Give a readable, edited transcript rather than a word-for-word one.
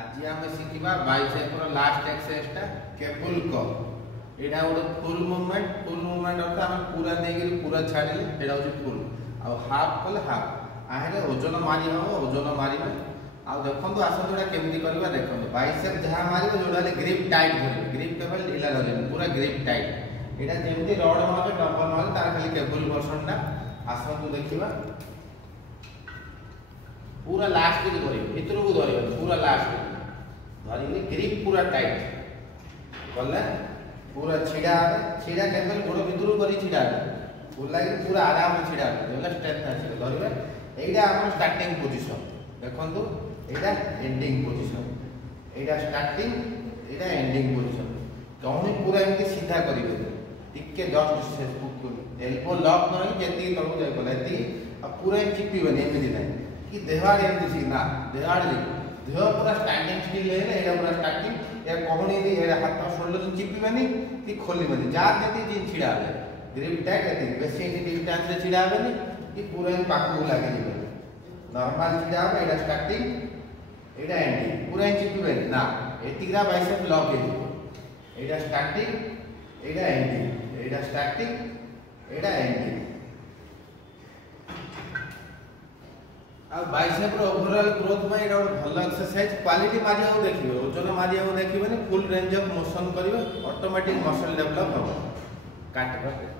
आज आम शिखा biceps last exercise cable curl. यहाँ गोटे फुल मुवमेंट अर्थ आम पूरा नहीं पूरा छाड़िले यहाँ हूँ फुल आ हाफ कले हाफ आहरे ओजन मारी हम ओजन मारे आ देखो आसतु यहाँ केमी करवा देखो बाइसेप जहाँ मारे जो ग्रिप टाइट धरवे ग्रिप केवल ढिला धरवे पूरा ग्रिप टाइट यहाँ जमी रड मारे डबल मारे तार खाली केबल वर्सन आसतु देखा पूरा लास्ट को धर भर को धर पूरा लास्ट धरिक ग्रिप पूरा टाइट गले पूरा छिड़ा छिड़ा केवल गोड़ भितर कर छिड़ा बुला पूरा आराम छिड़ा स्ट्रेंथ आस धरवे यहाँ आम स्टार्टिंग पोजिशन देखो यहाँ एंडिंग पोजिशन यहाँ स्टार्टिंग यहाँ एंडिंग पोजिशन कहीं पूरा एमती सीधा करेंगे टिके जस्ट एल्बो लक नहीं जी तक जाइगला ये पूरा चिपीबनी एमती ना कि देहाड़ एमती ना देहाड़ देह पूरा स्टैंडिंग स्टिल है पूरा स्टार्टिंग या कहनी हाथ शोल्डर चिपीबनी कि खोलबनी जहाँ जी छिड़ा ग्रिप टाइट बेसी डिस्टेंस छिड़ा हेनी कि पूरा पाखक लगे नॉर्मल छिड़ा हे यहाँ स्टार्टिंग यहाँ एंडिंग पूरा चिपीबनी ना एतिका बाइसेप लक हो यहाँ स्टार्टिंग यहाँ एंडिंग यहाँ स्टार्टिंग यहाँ एंडिंग बाइसेप ओवरऑल ग्रोथ में ये भल एक्सरसाइज क्वालिटी मारिया देखिए ओजन मारिया देखिए फुल रेंज ऑफ मोशन करेंगे ऑटोमेटिक मसल डेवलप हम काट